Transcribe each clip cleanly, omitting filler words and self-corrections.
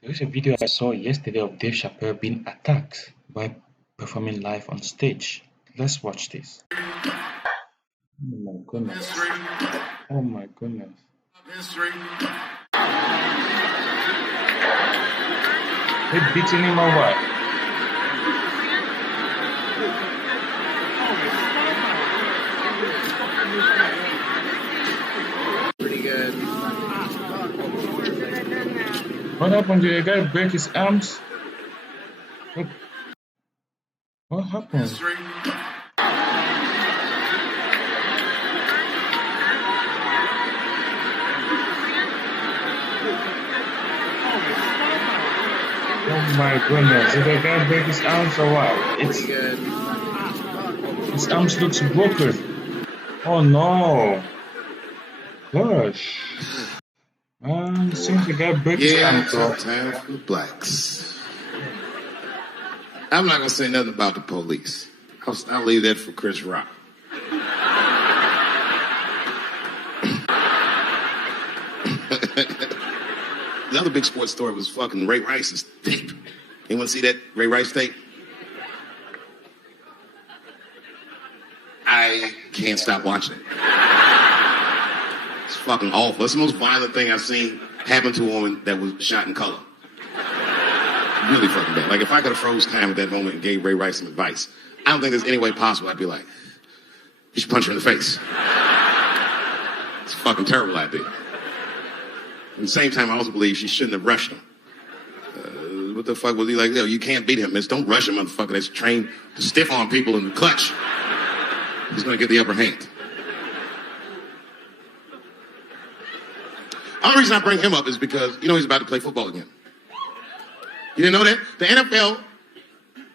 There is a video I saw yesterday of Dave Chappelle being attacked by performing live on stage. Let's watch this. Oh my goodness. Oh my goodness. They beating him or what? Pretty good. What happened? Did the guy break his arms? What happened? Oh my goodness, did the guy break his arms or what? Pretty good. His arms looks broken. Oh no. Gosh. Man, seems the guy break his arms. Tough time for the blacks. I'm not gonna say nothing about the police. I'll leave that for Chris Rock. The other big sports story was fucking Ray Rice's tape. Anyone see that Ray Rice tape? I can't stop watching it. It's fucking awful. It's the most violent thing I've seen happen to a woman that was shot in color. Really fucking bad. Like, if I could have froze time at that moment and gave Ray Rice some advice, I don't think there's any way possible I'd be like, you should punch her in the face. It's a fucking terrible idea. At the same time, I also believe she shouldn't have rushed him. What the fuck was he like? Yo, you can't beat him, miss. Don't rush him, motherfucker. That's trained to stiff on people in the clutch. He's going to get the upper hand. The only reason I bring him up is because, you know, he's about to play football again. You didn't know that? The NFL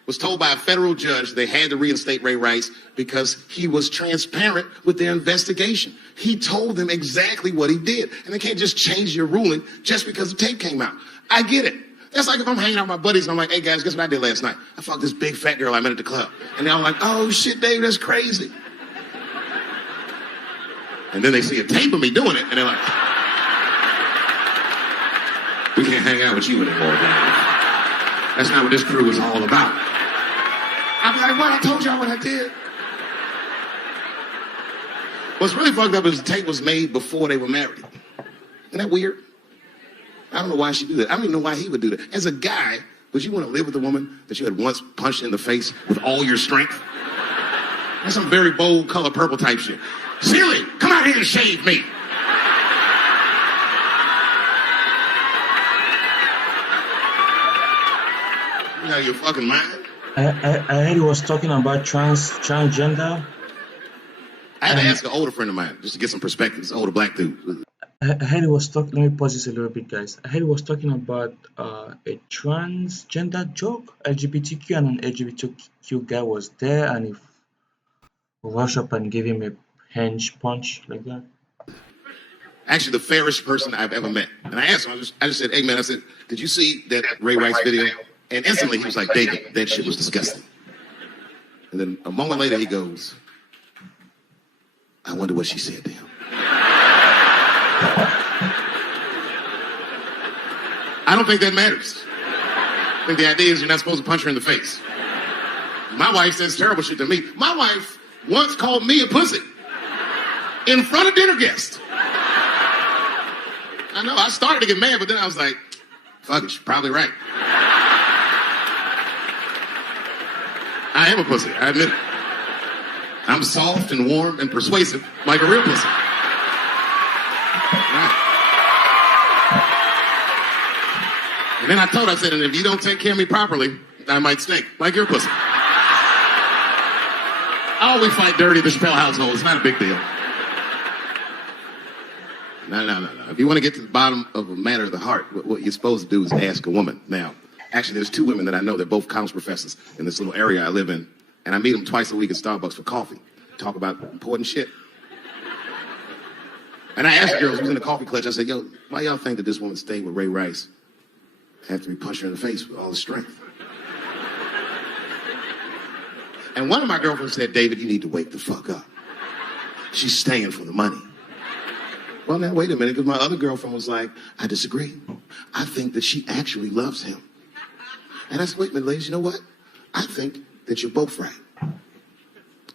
was told by a federal judge they had to reinstate Ray Rice because he was transparent with their investigation. He told them exactly what he did. And they can't just change your ruling just because the tape came out. I get it. That's like if I'm hanging out with my buddies and I'm like, hey guys, guess what I did last night? I fucked this big fat girl I met at the club. And they're all like, oh shit, Dave, that's crazy. And then they see a tape of me doing it and they're like, we can't hang out with you anymore, Dave. That's not what this crew is all about. I'll be like, what? I told y'all what I did. What's really fucked up is the tape was made before they were married. Isn't that weird? I don't know why she do that. I don't even know why he would do that. As a guy, would you want to live with a woman that you had once punched in the face with all your strength? That's some very bold color purple type shit. Silly, come out here and shave me. You know your fucking mind. I heard he was talking about transgender. I had to ask an older friend of mine just to get some perspective. This older black dude. I heard he was talking. Let me pause this a little bit, guys. I heard he was talking about a transgender joke, LGBTQ, and an LGBTQ guy was there, and he rushed up and gave him a hinge punch like that. Actually, the fairest person I've ever met. And I asked him. I just said, "Hey man," I said, "Did you see that Ray Rice video?" And instantly he was like, "David, that shit was disgusting." And then a moment later he goes, "I wonder what she said to him." I don't think that matters. I think the idea is you're not supposed to punch her in the face. My wife says terrible shit to me. My wife once called me a pussy in front of dinner guests. I know, I started to get mad, but then I was like, fuck it, she's probably right. I am a pussy, I admit it. I'm soft and warm and persuasive like a real pussy. Right. And then I told her, I said, and if you don't take care of me properly, I might stink like your pussy. I always fight dirty in the Chappelle household. It's not a big deal. No. If you want to get to the bottom of a matter of the heart, what you're supposed to do is ask a woman. Now, actually, there's two women that I know. They're both college professors in this little area I live in. And I meet them twice a week at Starbucks for coffee. Talk about important shit. And I asked the girls who's in the coffee clutch, I said, yo, why y'all think that this woman stayed with Ray Rice after we punched her in the face with all the strength? And one of my girlfriends said, David, you need to wake the fuck up. She's staying for the money. Well, now, wait a minute, because my other girlfriend was like, I disagree. I think that she actually loves him. And I said, wait a minute, ladies, you know what? I think that you're both right.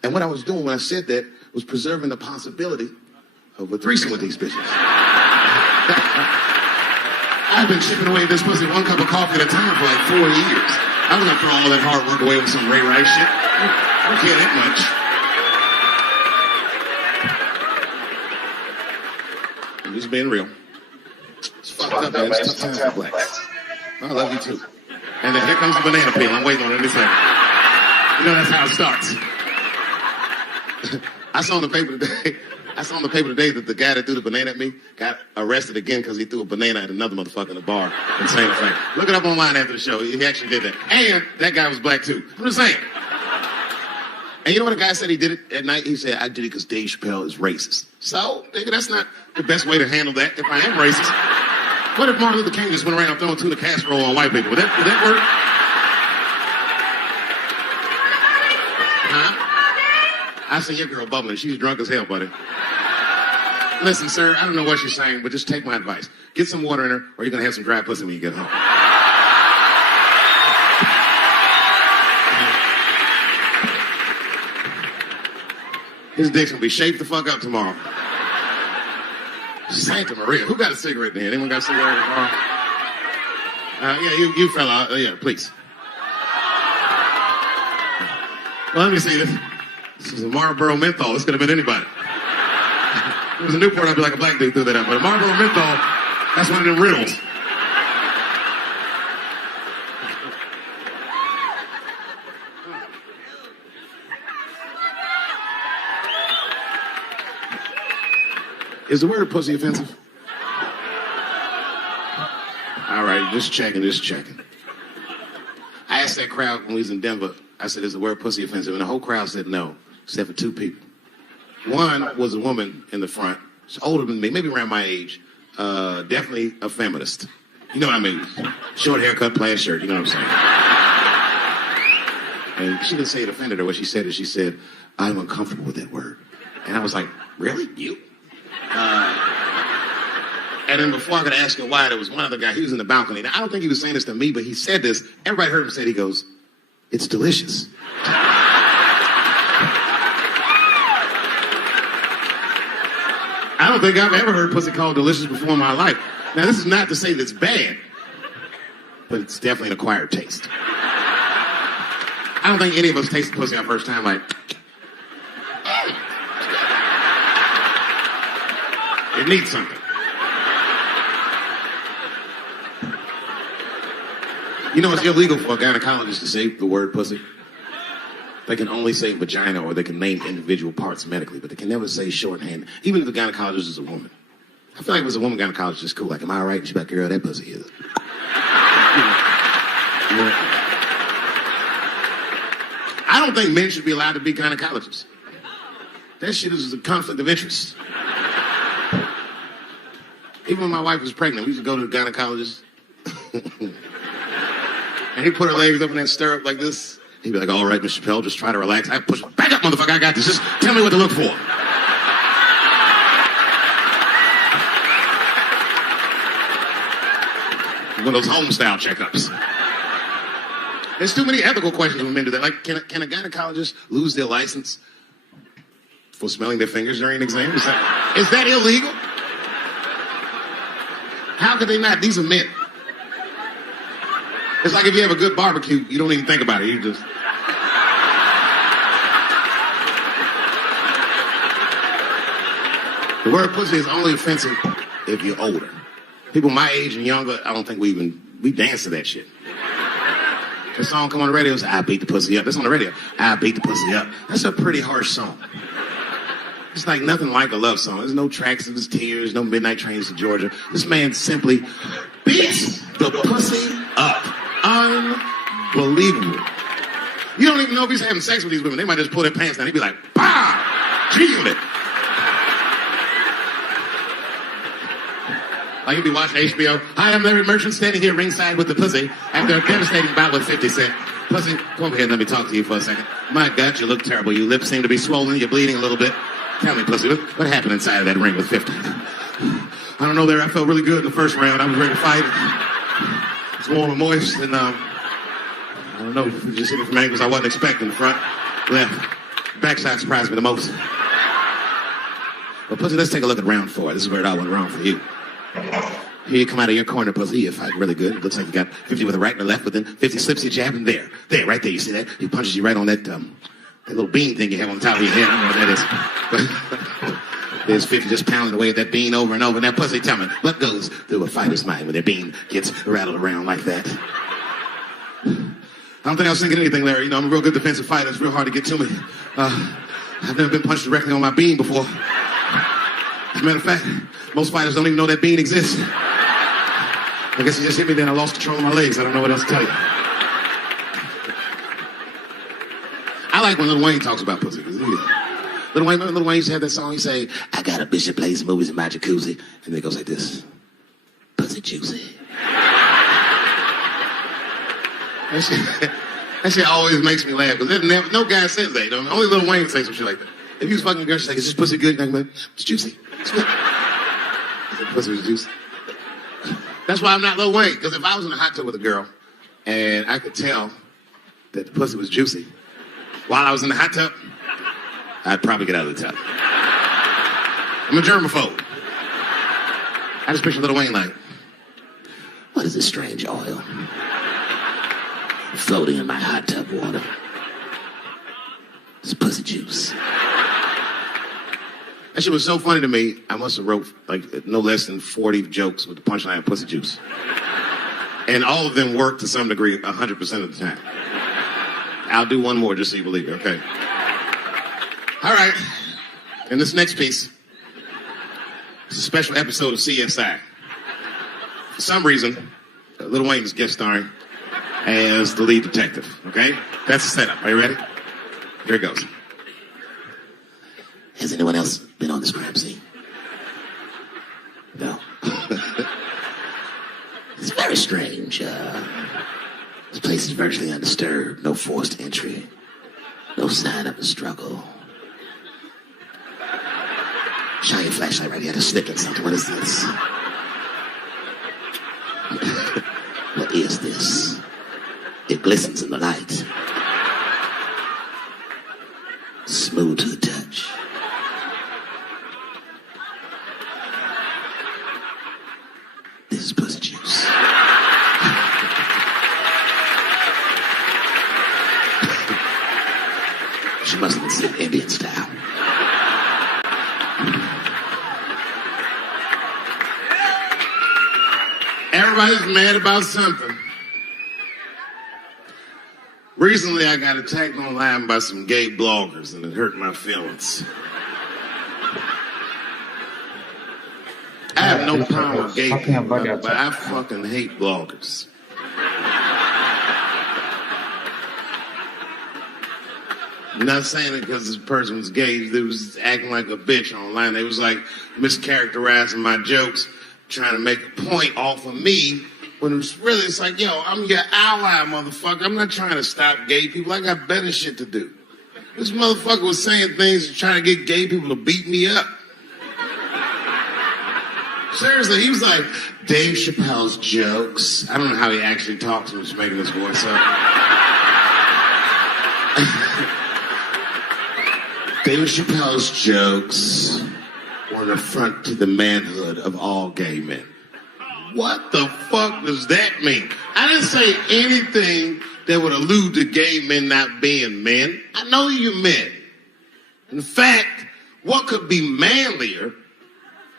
And what I was doing when I said that was preserving the possibility of a threesome with these bitches. I've been chipping away at this pussy one cup of coffee at a time for like 4 years. I was gonna throw all that hard work away with some Ray Rice shit. I don't care that much. I'm just being real. It's fucked up, man. It's tough times for blacks. I love you too. And then here comes the banana peel. I'm waiting on it any second. You know, that's how it starts. I saw in the paper today that the guy that threw the banana at me got arrested again because he threw a banana at another motherfucker in the bar in the same thing. Look it up online after the show. He actually did that. And that guy was black too. I'm just saying. And you know what the guy said he did it at night? He said, I did it because Dave Chappelle is racist. So, nigga, that's not the best way to handle that if I am racist. What if Martin Luther King just went around throwing tuna casserole on white people? Would that work? Huh? I see your girl bubbling. She's drunk as hell, buddy. Listen, sir, I don't know what she's saying, but just take my advice. Get some water in her, or you're going to have some dry pussy when you get home. His dick's going to be shaped the fuck up tomorrow. Santa Maria. Who got a cigarette in here? Anyone got a cigarette in the bar? Yeah, you fella. Yeah, please. Well, let me see this. This is a Marlboro menthol. This could have been anybody. If it was a Newport, I'd be like a black dude threw that out. But a Marlboro menthol, that's one of them riddles. Is the word pussy offensive? All right, just checking. I asked that crowd when we was in Denver, I said, is the word pussy offensive? And the whole crowd said no, except for two people. One was a woman in the front. She's older than me, maybe around my age. Definitely a feminist. You know what I mean? Short haircut, plaid shirt, you know what I'm saying? And she didn't say it offended her. What she said is she said, I'm uncomfortable with that word. And I was like, really? You? And then before I could ask her why, there was one other guy, he was in the balcony. Now, I don't think he was saying this to me, but he said this. Everybody heard him say it. He goes, it's delicious. I don't think I've ever heard pussy called delicious before in my life. Now, this is not to say that it's bad, but it's definitely an acquired taste. I don't think any of us tasted pussy our first time like, it needs something. You know, it's illegal for a gynecologist to say the word pussy. They can only say vagina, or they can name individual parts medically, but they can never say shorthand, even if the gynecologist is a woman. I feel like if it was a woman gynecologist, it's cool. Like, am I all right? And she's like, girl, that pussy is. I don't think men should be allowed to be gynecologists. That shit is a conflict of interest. Even when my wife was pregnant, we used to go to the gynecologist. And he put her legs up in that stirrup like this. He'd be like, all right, Mr. Chappelle, just try to relax. I push her. Back up, motherfucker, I got this. Just tell me what to look for. One of those home-style checkups. There's too many ethical questions when men do that. Like, can a gynecologist lose their license for smelling their fingers during an exam? Is that illegal? How could they not? These are men. It's like if you have a good barbecue, you don't even think about it. You just... The word pussy is only offensive if you're older. People my age and younger, I don't think we dance to that shit. The song come on the radio, it's I beat the pussy up. That's on the radio. I beat the pussy up. That's a pretty harsh song. It's like nothing like a love song. There's no tracks of his tears, no midnight trains to Georgia. This man simply beats the pussy up. Unbelievable. You don't even know if he's having sex with these women. They might just pull their pants down. He'd be like, bah! G-Unit. Like you'd be watching HBO. Hi, I'm Larry Merchant standing here ringside with the pussy after a devastating bout with 50 Cent. Pussy, come over here and let me talk to you for a second. My God, you look terrible. Your lips seem to be swollen. You're bleeding a little bit. Tell me, pussy, what happened inside of that ring with 50? I don't know there. I felt really good in the first round. I was ready to fight. It's warm and moist, and I don't know. Just hit it from angles I wasn't expecting. The front, left, backside surprised me the most. But Pussy, let's take a look at round 4. This is where it all went wrong for you. Here you come out of your corner, Pussy. You fight really good. It looks like you got 50 with a right and a left, but then 50 slips your jab, and there, right there. You see that? He punches you right on that little bean thing you have on the top of your head. I don't know what that is. But there's 50 just pounding away at that bean over and over. And that Pussy, tell me, what goes through a fighter's mind when their bean gets rattled around like that? I don't think I was thinking anything, Larry. You know, I'm a real good defensive fighter. It's real hard to get to me. I've never been punched directly on my bean before. As a matter of fact, most fighters don't even know that bean exists. I guess he just hit me, then I lost control of my legs. I don't know what else to tell you. I like when Lil Wayne talks about pussy. Lil Wayne used to have that song. He say, I got a bitch that plays movies in my jacuzzi. And then it goes like this. Pussy juicy. That shit always makes me laugh. Because no guy says that. You know? Only Lil Wayne say some shit like that. If you was fucking a girl, she's like, is this pussy good? And I'm like, it's juicy. It's good. Pussy was juicy. That's why I'm not Lil Wayne. Because if I was in a hot tub with a girl and I could tell that the pussy was juicy while I was in the hot tub, I'd probably get out of the tub. I'm a germaphobe. I just picture Lil Wayne like, what is this strange oil floating in my hot tub water? It's pussy juice. That shit was so funny to me, I must have wrote like no less than 40 jokes with the punchline of pussy juice. And all of them worked to some degree 100% of the time. I'll do one more just so you believe it, okay? All right. And this next piece is a special episode of CSI. For some reason, Lil Wayne is guest starring as the lead detective, okay? That's the setup. Are you ready? Here it goes. Has anyone else been on this crime scene? No. It's very strange. This place is virtually undisturbed. No forced entry. No sign of a struggle. Shine your flashlight right here. To sniff at something. What is this? What is this? It glistens in the light. Smooth to the touch. This is pussy juice. She must have been seen Indian style. Everybody's mad about something. Recently, I got attacked online by some gay bloggers, and it hurt my feelings. I have no problem with gay people, but I fucking hate bloggers. I'm not saying it because this person was gay. They was acting like a bitch online. They was like mischaracterizing my jokes, trying to make a point off of me. When it's like, yo, I'm your ally, motherfucker. I'm not trying to stop gay people. I got better shit to do. This motherfucker was saying things trying to get gay people to beat me up. Seriously, he was like, Dave Chappelle's jokes. I don't know how he actually talks when he's making his voice up. Dave Chappelle's jokes were an affront to the manhood of all gay men. What the fuck does that mean? I didn't say anything that would allude to gay men not being men. I know you men. In fact, what could be manlier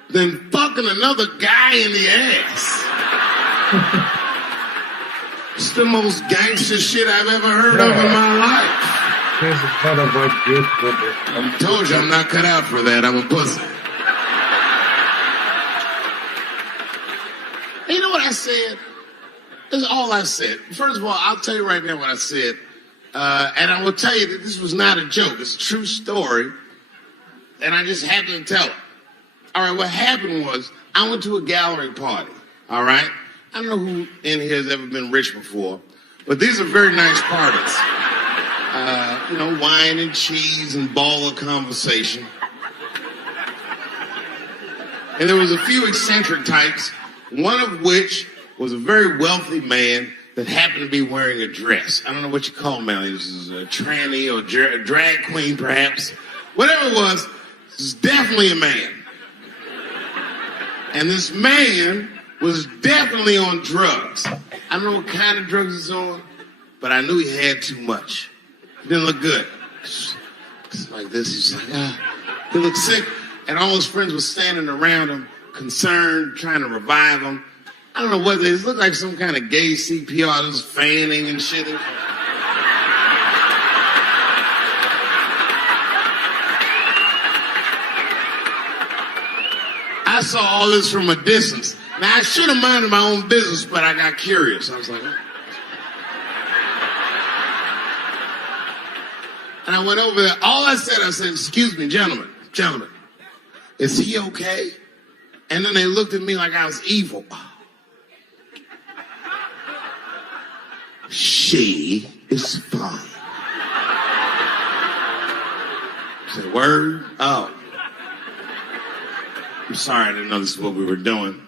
than fucking another guy in the ass? It's the most gangster shit I've ever heard of in my life. This is not about gay people. I told you I'm not cut out for that. I'm a pussy. You know what I said? That's all I said. First of all, I'll tell you right now what I said. And I will tell you that this was not a joke. It's a true story. And I just happened to tell it. All right, what happened was I went to a gallery party. All right? I don't know who in here has ever been rich before, but these are very nice parties. You know, wine and cheese and baller conversation. And there was a few eccentric types, one of which was a very wealthy man that happened to be wearing a dress. I don't know what you call him now. This is a tranny or a drag queen, perhaps. Whatever it was definitely a man. And this man was definitely on drugs. I don't know what kind of drugs he's on, but I knew he had too much. He didn't look good. It's like this, he's like, he looked sick. And all his friends were standing around him, concerned, trying to revive him. I don't know what it is. It looked like some kind of gay CPR, just fanning and shit. I saw all this from a distance. Now, I should have minded my own business, but I got curious. I was like, and I went over there. All I said, excuse me, gentlemen, is he okay? And then they looked at me like I was evil. She is fine. I said, word? Oh. I'm sorry, I didn't know this is what we were doing.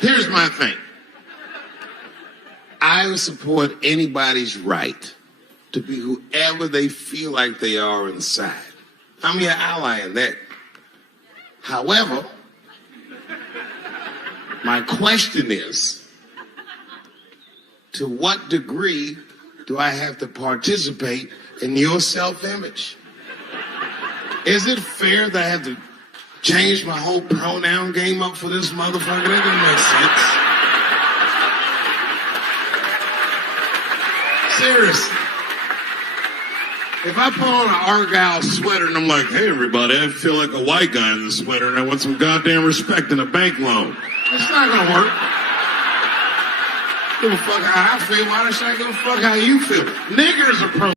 Here's my thing. I would support anybody's right to be whoever they feel like they are inside. I'm your ally in that. However, my question is, to what degree do I have to participate in your self-image? Is it fair that I have to change my whole pronoun game up for this motherfucker? That doesn't make sense. Seriously. If I put on an Argyle sweater and I'm like, hey everybody, I feel like a white guy in this sweater and I want some goddamn respect and a bank loan. It's not gonna work. Give a fuck how I feel. Why should I give a fuck how you feel? Niggers are pro.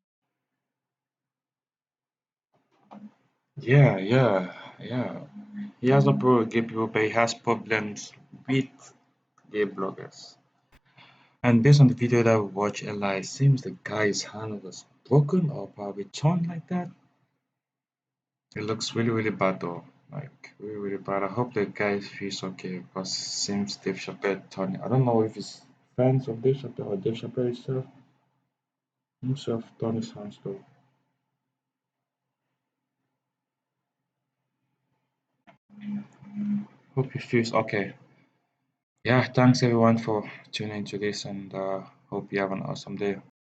Yeah. He has no problem with gay people, but he has problems with gay bloggers. And based on the video that we watched, Eli, it seems the guy's hand was broken or probably torn like that. It looks really bad though. Like really bad. I hope the guy feels okay because it seems Dave Chappelle torn it. I don't know if he's fans of Dave Chappelle or Dave Chappelle himself. Himself torn his hands though. Hope he feels okay. Yeah, thanks everyone for tuning into this and hope you have an awesome day.